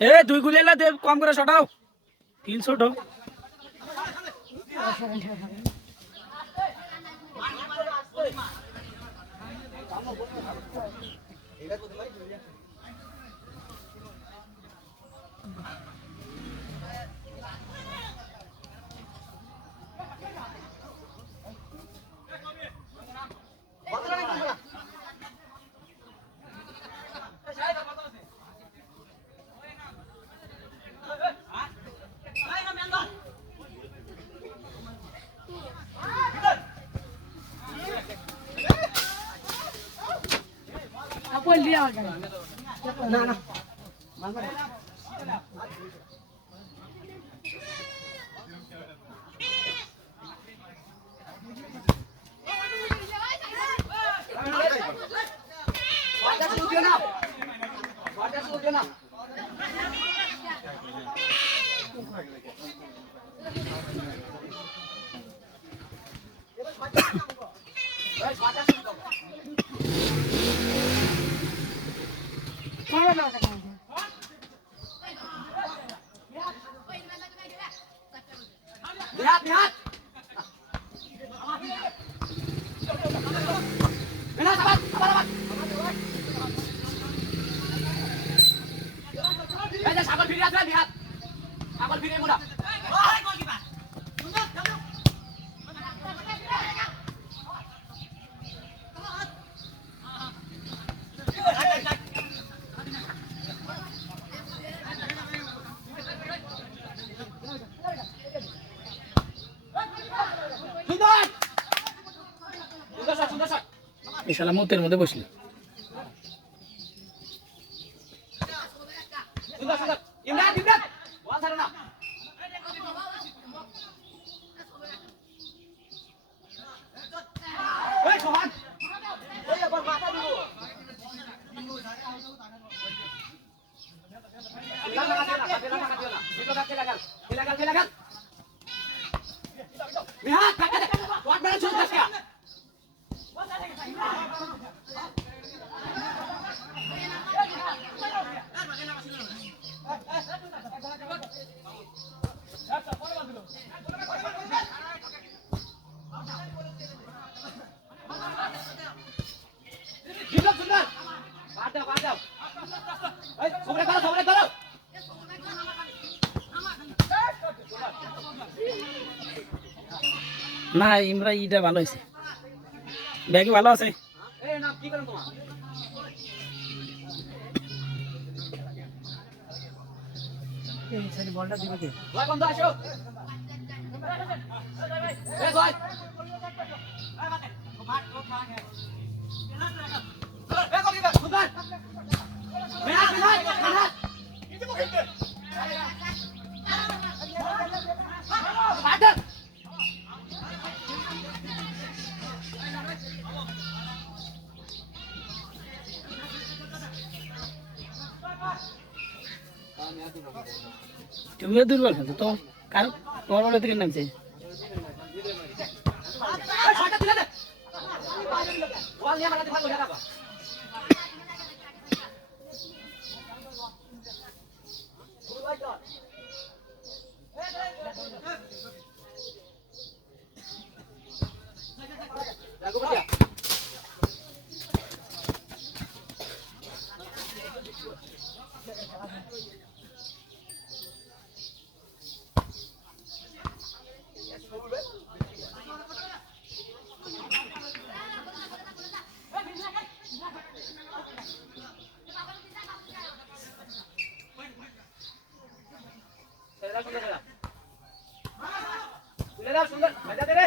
এ দুই গুলি এলা দে কম করে শটাও 300 টো না না lihat Bina, sabar, sabar. Aja sabar diri aja lihat. Sabar diri muda. Oh, gol kipas. Tunduk, tunduk. এই শালা মুতের মধ্যে বসলি ইমরান ইমরান বল ছাড়ো না এই সোহান এই আবার মাথা দিব Silakan. Lihat, kakak. Buat mana sudah ya? Sudah. Padam. Ayo, sobre todo. না ইমরা ইটা ভালো হয়েছে ব্যাগে ভালো আছে এই নাম কি করেন তোমার এই সাইড বলটা দিবে কি ভাই বন্ধু আসো এই ভাই এই কবি ভাই সুন্দর মেহনত ইতি মুখিতে পাটন তুমিও দুর্বল খেলছো তো কারণ তোমার বলে থেকে নামছে সুন্দর মজা দে রে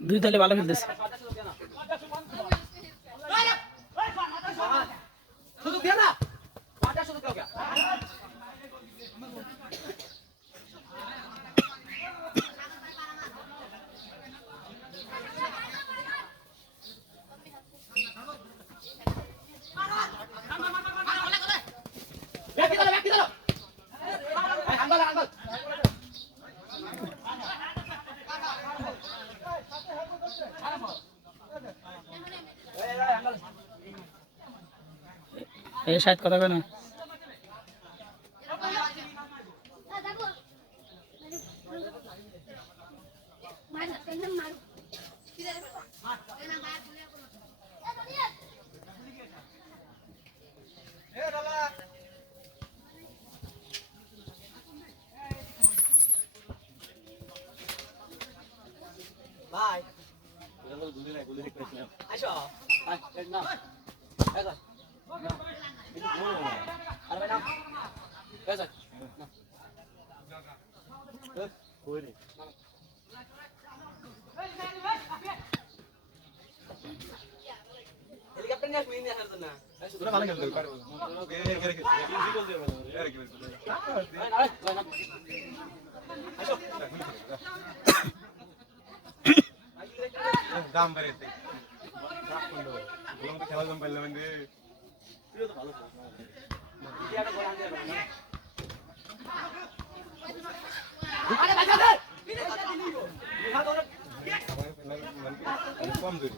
দুই দলে ভালো খেলতেছে সুযোগ দিও না পাঁচটা সুযোগ দাও ব্যক্তি ধরো আঙ্গল এই সাইড কথা কয় না ভাই আসো ভাই না এই যা আরে ভাই না এই যা কই রে হেলিকপ্টার নিয়ে আসবি নিয়ে আসার জন্য তোরা ভালো খেলতে পারবো দাম বাড়িতে খেলা দাম পাইলাম ভালো কম দূরে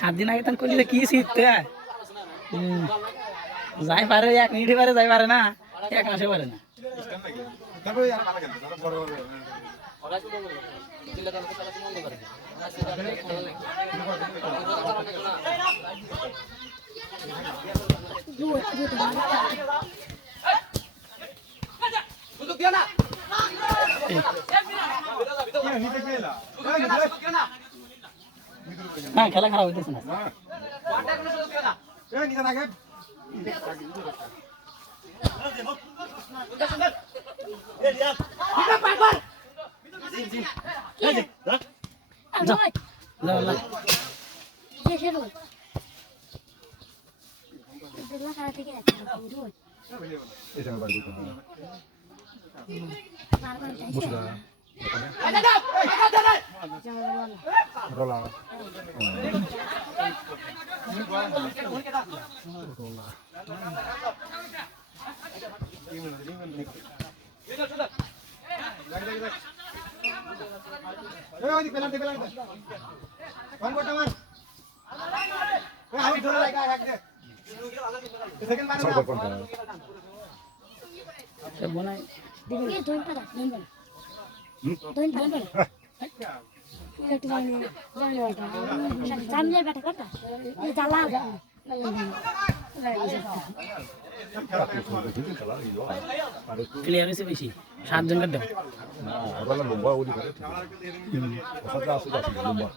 সাত দিন আগে তখন করলে কি শীতে যাই পারে 1 মিনিটে পারে যাই পারে না 1 মাসে পারে না না খেলা খারাপ হইতেছে না ক্লিয়ার হয়েছে বেশি 7 জনকে দাও না ওরা লম্বা ওলি করে ওখানে আছে লম্বা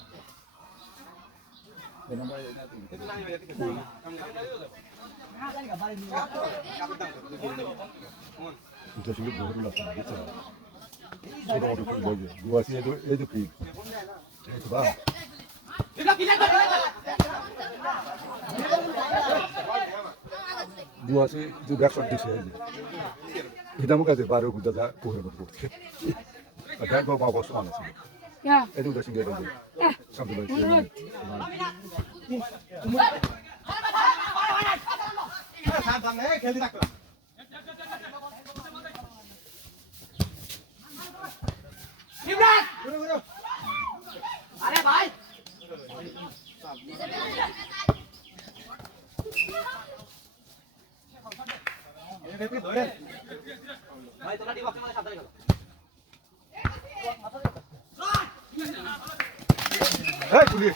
এটা শুধু বহু লাভ আছে ছোট মোটো ফুল বইবে দুয়াসি এই যে ফুল এই তো বা দুয়াসি যে ব্যাক শট দিছে এটা মুখ আছে বারো গুদা যা কোরে করতে আর ব্যাক বাবা বস মানে আছে এই দুটো সিঙ্গেল আছে সামনে বাইছে সাবধানে খেলতে থাকো ইমরান আরে ভাই ভাই তোমরা ডিবক্সের মধ্যে সাবধানে খেলো এই পুলিশ